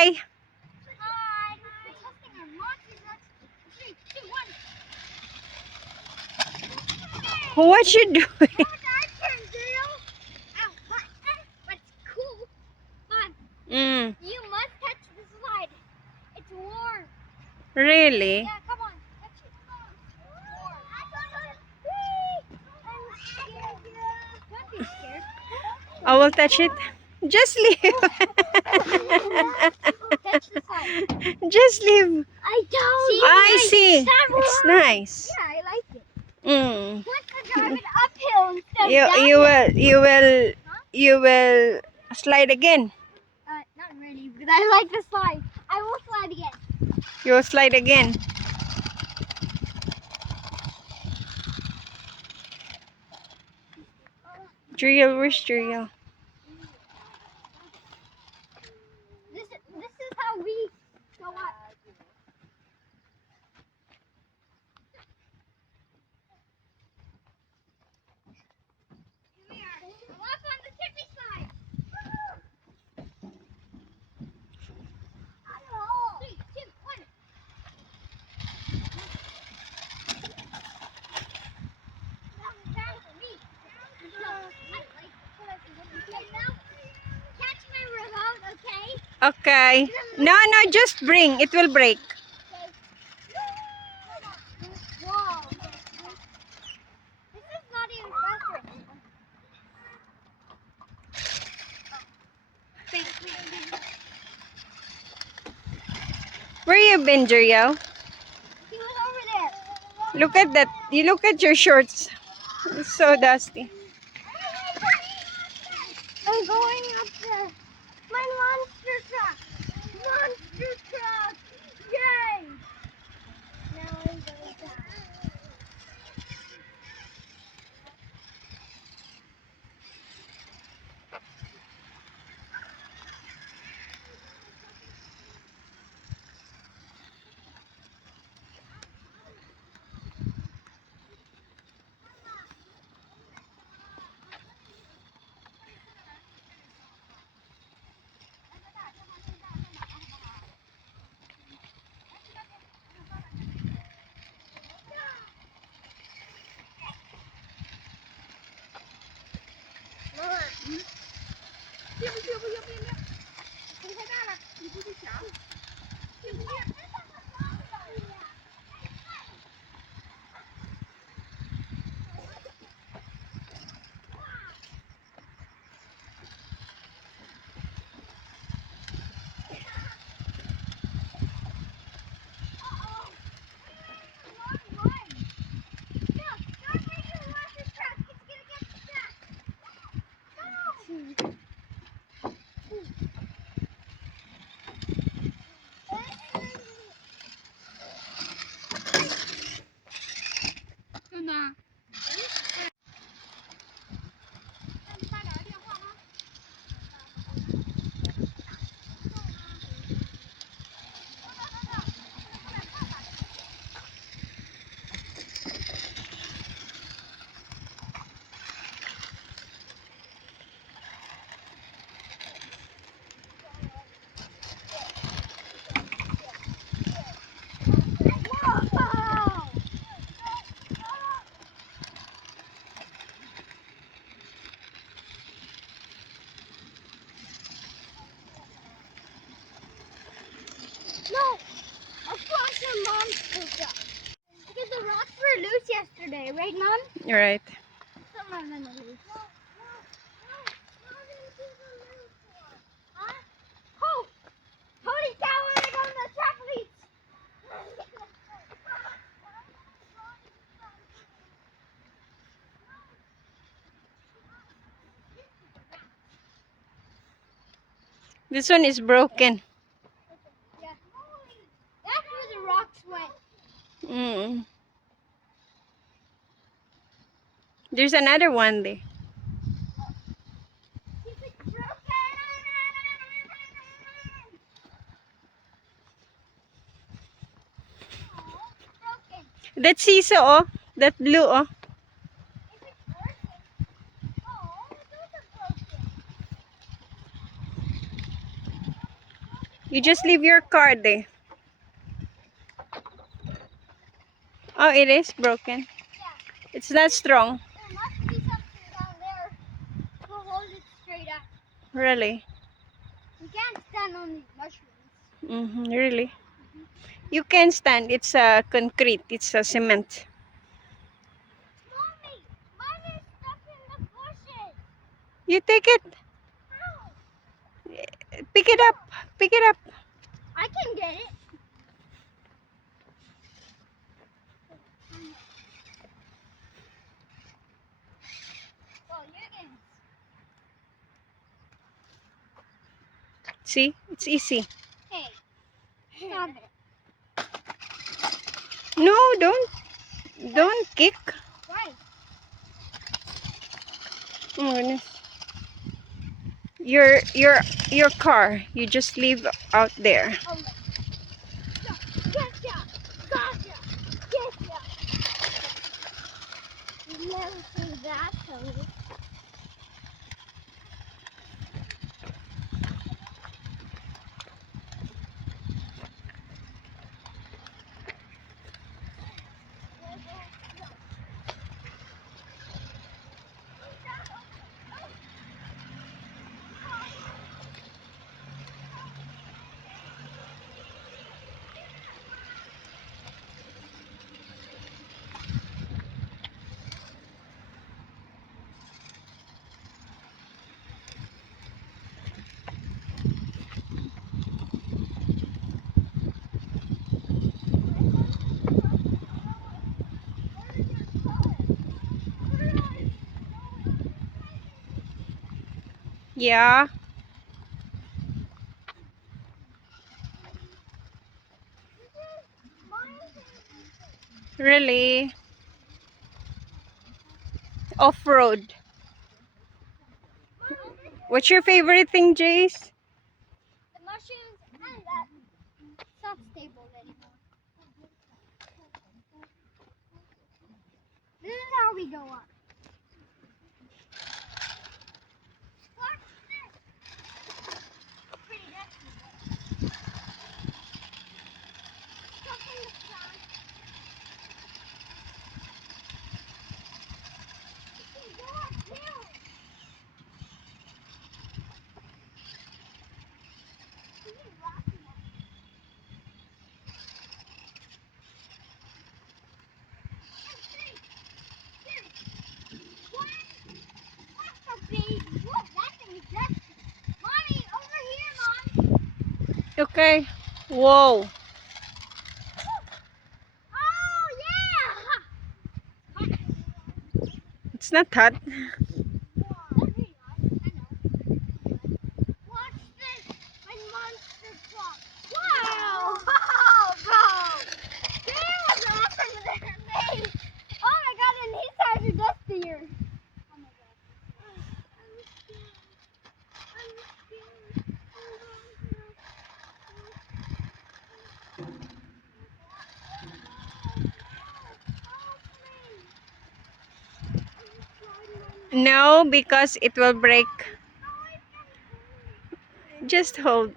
Hi. Hi. We're testing our monster trucks. 3, 2, 1. What you doing? Now it's our turn, girl. Ow, hot. But it's cool. Mom, you must touch the slide. It's warm. Really? Yeah, come on. Touch it. Warm. Whee! I'm scared. Don't be scared. I will touch it. Just leave. Touch the slide. Just leave. I don't. I see. It's nice. Yeah, I like it. Mm. Let's drive it uphill instead of You downhill. you will slide again. Not really, because I like the slide. I will slide again. You will slide again. Juriel, where's Juriel? This is how we go up. Come here. I'm up on the tippy slide. 3, 2, 1. Down for me. I like it. Okay, now catch my remote, okay? Okay. No, just bring. It will break. Whoa. This is not even faster. Where you been, Juriel? He was over there. Look at that. You look at your shorts. It's so dusty. I'm going up there. My monster truck. Monster truck. Yay. Now I'm going down. No, of course your monster truck. Because the rocks were loose yesterday, right, Mom? You're right. Some of them are loose. Huh? Oh! Holy cow, we're on the track This one is broken. Yeah. That's where the rocks went. There's another one there. That seesaw, oh. That blue, oh. You just leave your car there. Oh, it is broken. Yeah. It's not strong. There must be something down there to hold it straight up. Really? You can't stand on these mushrooms. Really? You can stand. It's concrete. It's cement. Mommy, mine is stuck in the bushes. You take it. How? Pick it up. Pick it up. I can get it. Well, you can. See? It's easy. Hey, stop it. No, don't kick. Why? Oh my goodness. Your car. You just leave out there. Oh, gotcha! Gotcha! Getcha! You've never seen that coming. Yeah. Really? Off-road. What's your favorite thing, Jace? The mushrooms and that. It's not stable anymore. This is how we go up. Watch this. Pretty dusty. Stuck in the sun. You can go uphill. This is rocky now. And three, two, one. That's a baby. What? That thing is dusty. Mommy, over here, Mom. Okay. Whoa. Oh, yeah. It's not hot. Watch this, my monster truck. Wow! Wow, bro! That was awesome there, mate. Oh my god, and these tires are dustier. Oh my god. I'm scared. I'm scared. No, because it will break. Just hold.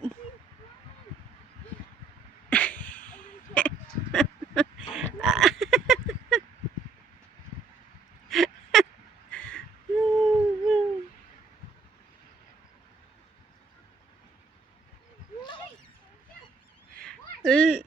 L-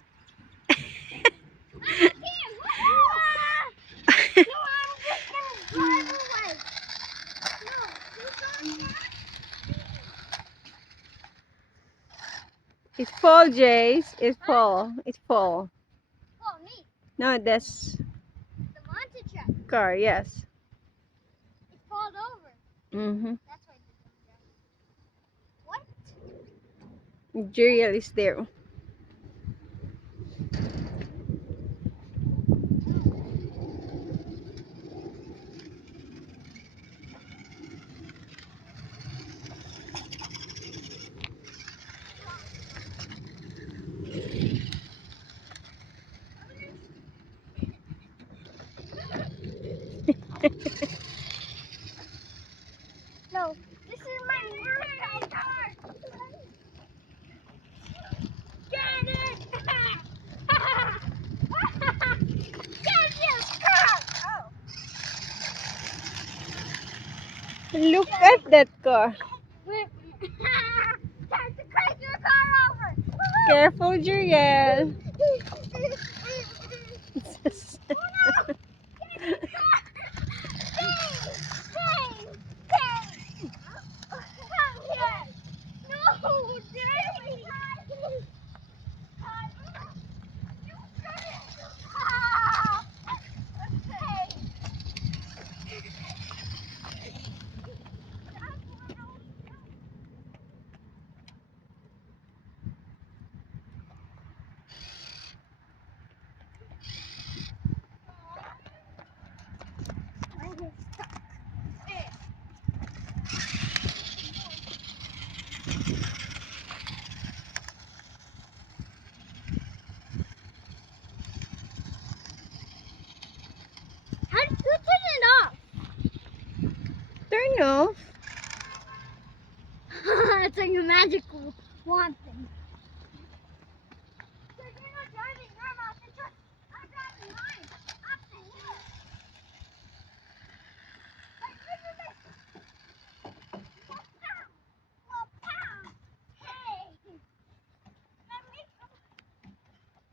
It's full, Jace. It's full. It's full. Oh, me. No, that's The monster truck. car. Yes. It falls over. That's why it's what? Jeriel is there. No, this is my mermaid car. Look at that car. Time to crank your car over. Careful, Juriel. How did you turn it off? Turn off. It's like a magical wand thing. So you're not driving your mountain truck. I'm driving mine. Up to here. Like, look at this. Wow. Well, pow. Hey. Let me go.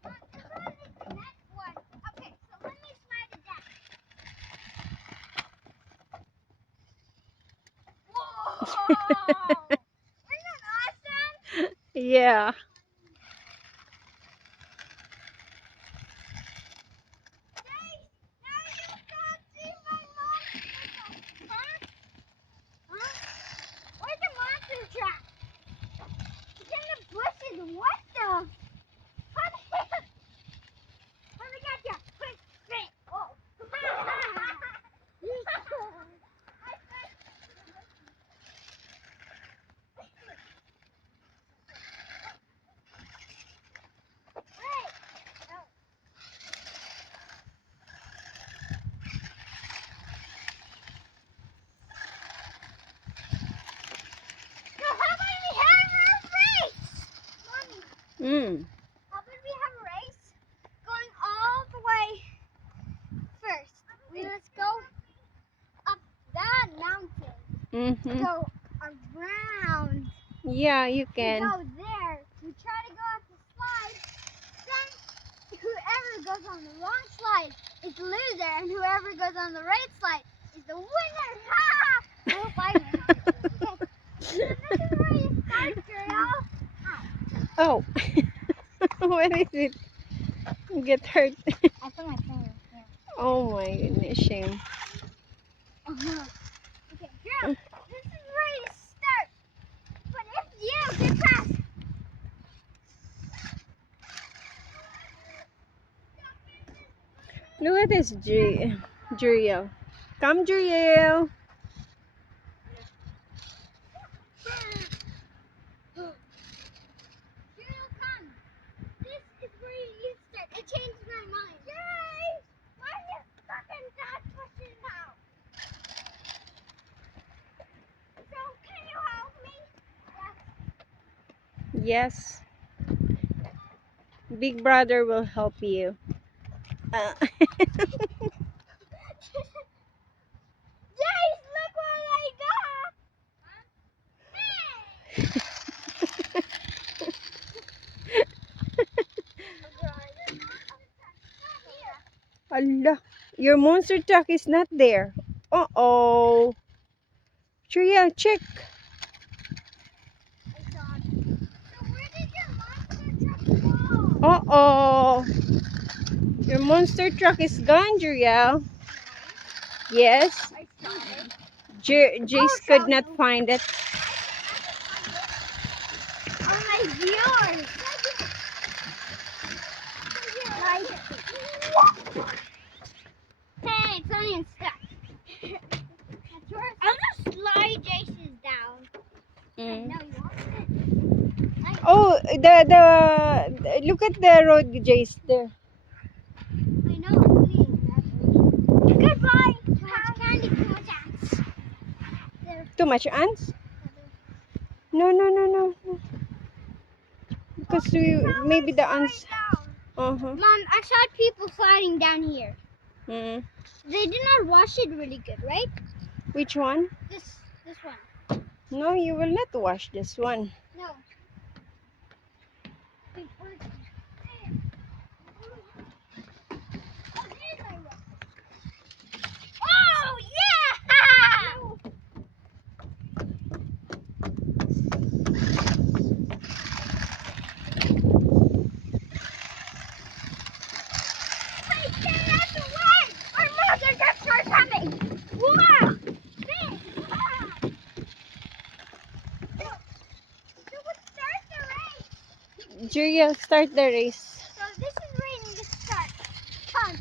This one is the next one. Okay, so let me slide it down. Whoa! Isn't that awesome? Yeah. Guys, now you can't see my monster truck. Huh? Huh? Where's the monster truck? It's in the bushes. What the? Let me get you. Quick, quick. Oh. Mm. How about we have a race going all the way first? Let's go up that mountain. Mm-hmm. Go around. Yeah, you We can. go there. We try to go up the slide. Then whoever goes on the wrong slide is the loser, and whoever goes on the right slide is the winner. Ha! I hope I win. Okay. So this is where you start, girl. Oh. What is it? Get hurt. I put my finger here. Oh my goodness, shame. Okay, girl, this is where you start. But if you get past, Look at this, Juriel. Come, Juriel. girl, come. This is where you start. It changed my mind. Yay! Why are you stuck in that bushes now? So, can you help me? Yes. Big brother will help you. Jace, look what I got! Allah, your monster truck is not there. Uh-oh. Juriel, check. So where did your monster truck go? Uh-oh. Your monster truck is gone, Juriel. Yes. I saw it. Jace could not find it. Oh my viewers! Hey, it's only stuck. I'll just slide Jason's down. Mm. No, you want it? Oh, the look at the road, Jace, there. I know. Goodbye. Too much candy, too much ants. There. Too much ants? No, no, no, no. No. Because maybe the ants. Uh-huh. Mom, I saw people sliding down here. Mm. They did not wash it really good, right? Which one? This No, you will not wash this one. No. Oh, yeah! Hey, stay out the way! Our mother just are coming! Wow! Big! Wow! So let's start the race! Juriel, start the race. So this is raining to start. Come.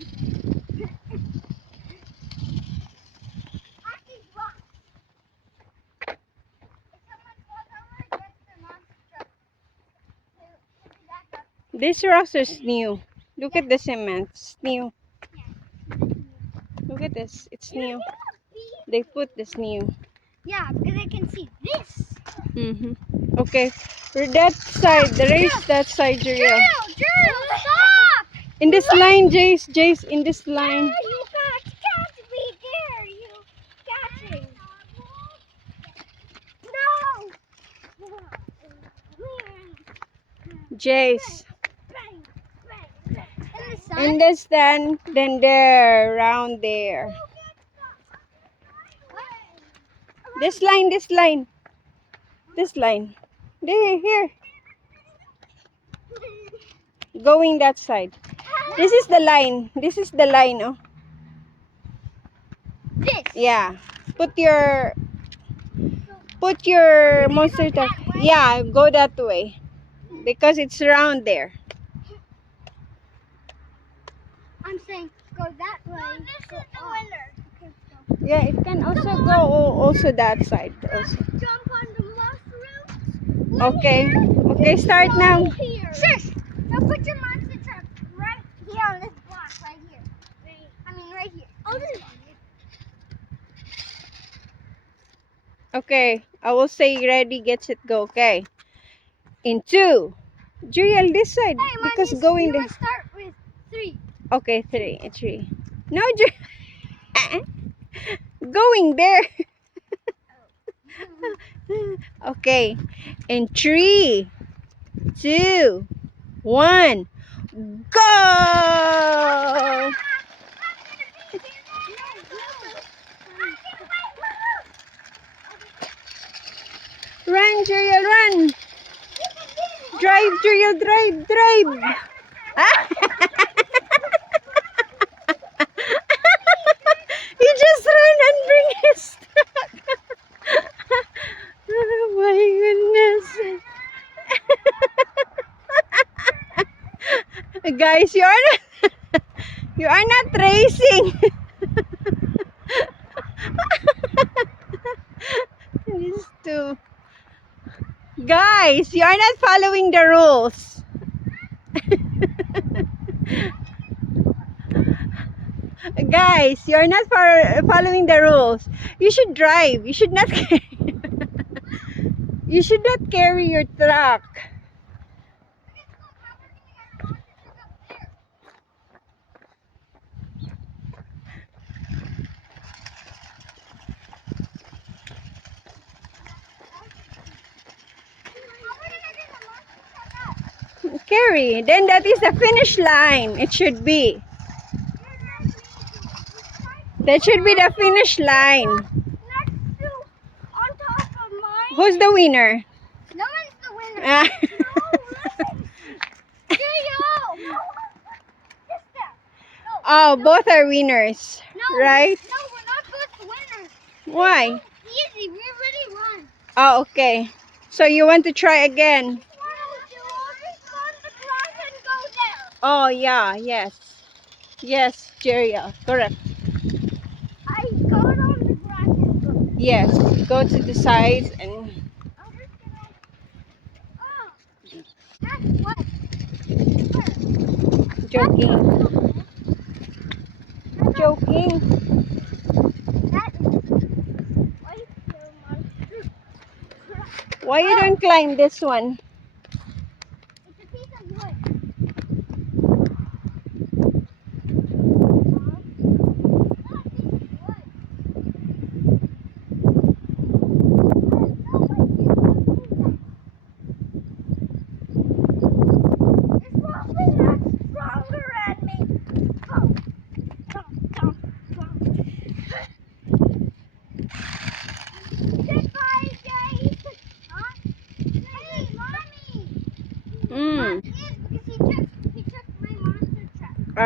At these rocks. If someone falls over against their monster truck, they'll be back up. This rocks is new. Look at the cement. It's new. Look at this. It's new. They put this new. Yeah, because I can see this. Okay. For that side. The race that side, Juriel. Drew, stop! In this line, Jace. Jace, in this line. You can't be there. You catching. No. Jace. Bang, bang, bang. In the sun? In the stand. Then there. Around there. This line. This line. This line. There. Here. Going that side. This is the line. This is the line, oh. This. Yeah. Put your monster truck. Yeah, go that way. Because it's around there. I'm saying go that way. No, this is the winner. Yeah, it can also go also that side. Also. Jump on the mushroom. Okay. Okay, start now. Shush! Now put your monster truck right here on this block, right here. Right here. Oh, this is Okay, I will say ready, get set, go. Okay. In 2. Juriel, this side. Hey, Mom, Because you going there. must start with 3. Okay, 3. 3. No, going there. Okay. In 3, 2, 1, go! Run, Juriel, run! Drive, Juriel, drive, drive! Ah! He just ran and bring his truck. Oh my goodness. Guys, you are not racing. These two. Guys, you are not following the rules. Guys, you are not following the rules. You should drive. You should not carry. You should not carry your truck. Carry. Then that is the finish line. It should be. That should be the finish line. Next to, on top of mine. Who's the winner? No one's the winner. Ah. No, listen. Gio. Oh, both are winners. No, Right? No, we're not both winners. Why? Easy, we already won. Oh, okay. So you want to try again? Oh, yeah, yes. Yes, Jeriel, correct. I got on the grass and go. Yes, go to the sides and... I'm just gonna... Oh, that's what? Joking. Joking. That is... Why is your monster? Why you don't climb this one? It's a piece of wood.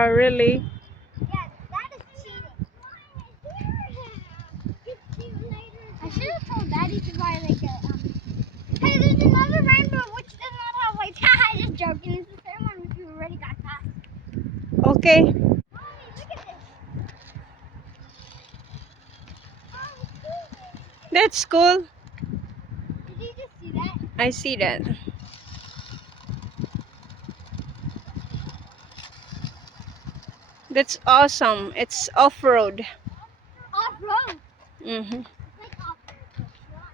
really? Yeah, that is cheating. I should have told Daddy to buy like a Hey, there's another rainbow which does not have lights. Haha, just joking. It's the same one which we already got past. Okay. Mommy, look at this. Oh, it's cool. That's cool. Did you just see that? I see that. That's awesome. It's off-road. Off-road. Mm-hmm. It's like off-road, but it's not.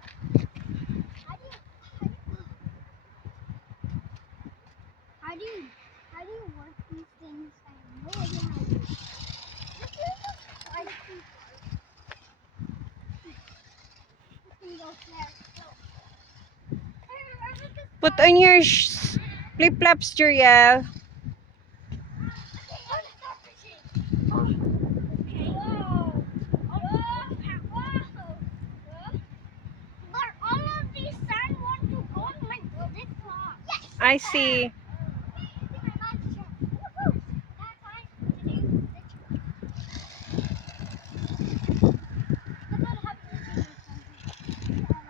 How do you work these things? I have no idea how to do it. This is like two cars. This thing goes there. So, hey, remember this Put car? on your flip-flops, Juriel. I see.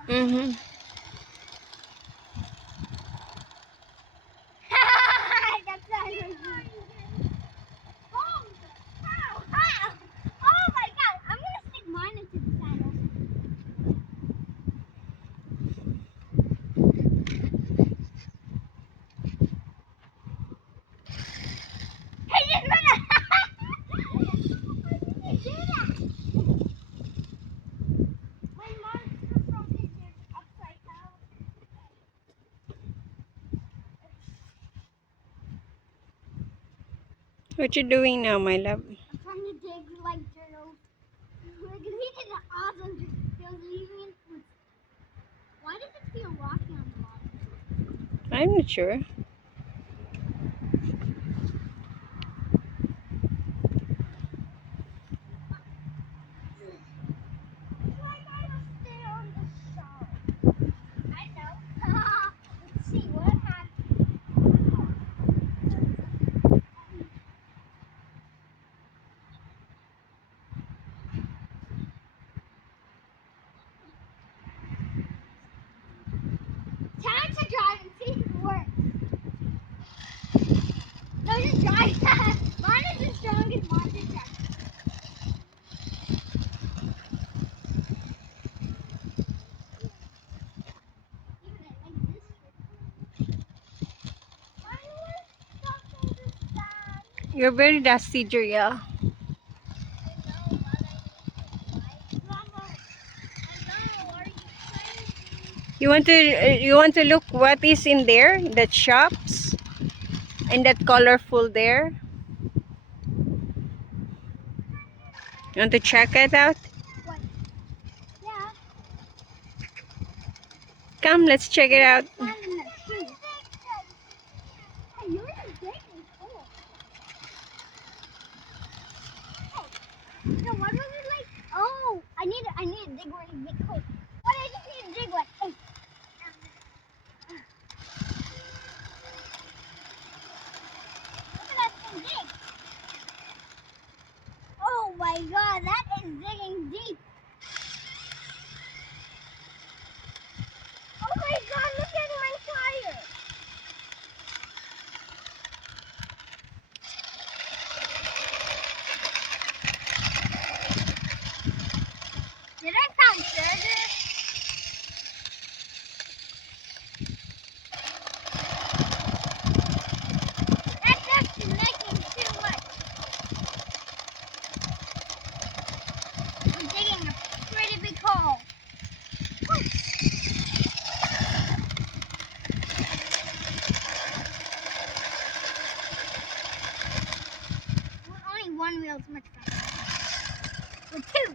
Mm-hmm. Oh my god, I'm gonna stick mine into the saddle. Hey, just run Why did you do that? My monster from his ears upside down. What you doing now, my love? I'm trying to dig like turtles. Like, he did an awesome job. He was leaving it with. Why does it feel rocky on the bottom? I'm not sure. Why gotta stay on the show? I know. Let's see what happened. Time to drive and see if it works. No, just drive. Mine is the strongest monster truck. Even I like this. Mine was stuck in the sand. You're very dusty, Juriel. You want to look what is in there? That shops and that colorful there. You want to check it out? What? Yeah. Come, let's check it out. Hey, yours is big and cool. No, what was it like? Oh, I need to dig one and get cool. What? I just need to dig one. Hey. Look at that thing dig. Oh my god, that is digging deep. Oh my god, look at my tire. Did I found treasure? That dust is making too much. I'm digging a pretty big hole. With only one wheel is much better. With two.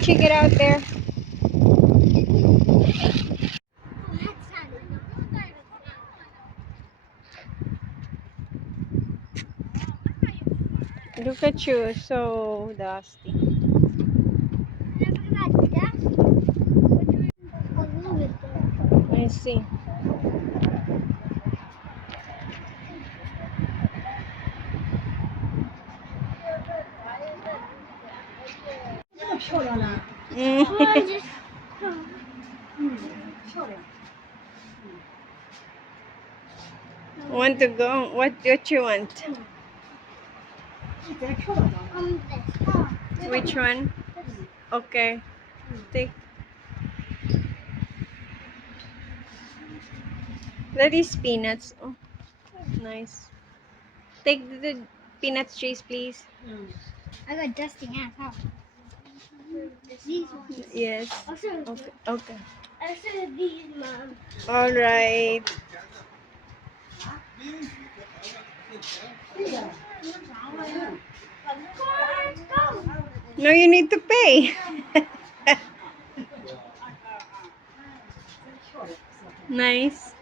check it out there. Look at you, so dusty. I see. Mm. Want to go? What you want? Which one? Okay. Take. That is peanuts. Oh, nice. Take the peanuts, Chase, please. I got dusty hands, huh? These ones. Yes. Also, Okay. Okay. also these, Mom. All right. No, you need to pay. Nice.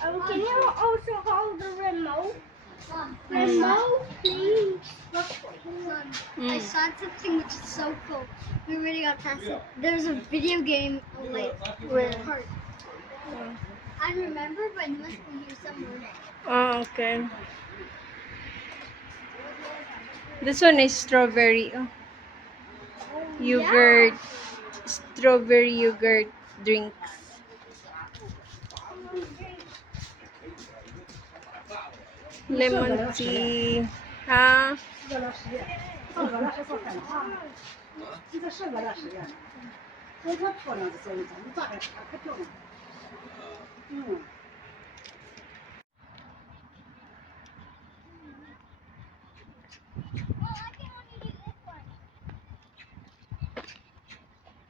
Can you also hold the remote? Remote, please. Look, I saw something which is so cool. We really got past it. There's a video game like part. I remember, but it must be here somewhere. Oh, okay. This one is strawberry. Oh, yogurt. Strawberry yogurt drinks. Lemon tea. Huh?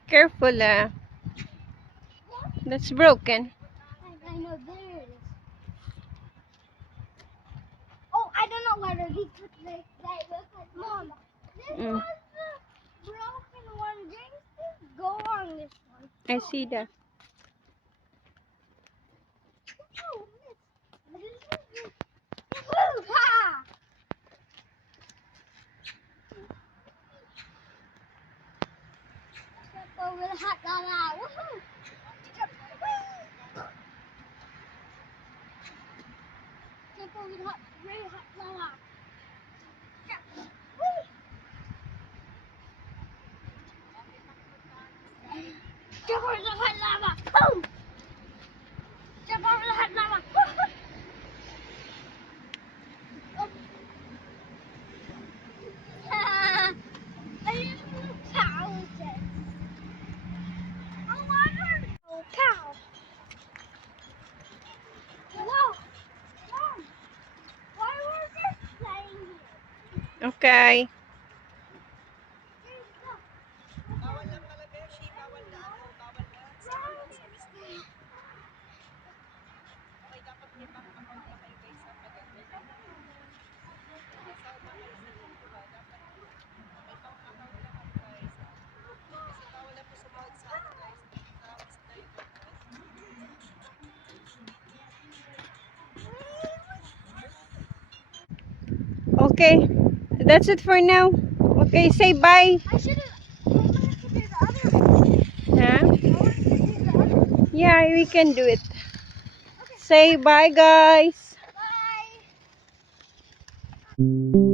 Careful, that's broken. I know, there it is. Oh, I don't know whether these look like Mom. This Mm. was the broken one. James, just go on this one. I see that. Oh, miss. Woo-ha! Jump over the hot lava. Woohoo! Jump. Woo! Jump over the hot, very hot lava. Jump. Woo! Jump over the hot lava. Boom! Jump over the hot lava. Woo-hoo! Oh. I used to pow. Oh, water. Oh, pow. Whoa. Mom, why were they playing here? Okay. Okay. That's it for now. Okay, say bye. I should have. I wanted to do the other one. Huh? I wanted to do the other one. Yeah, we can do it. Okay. Say bye, guys. Bye.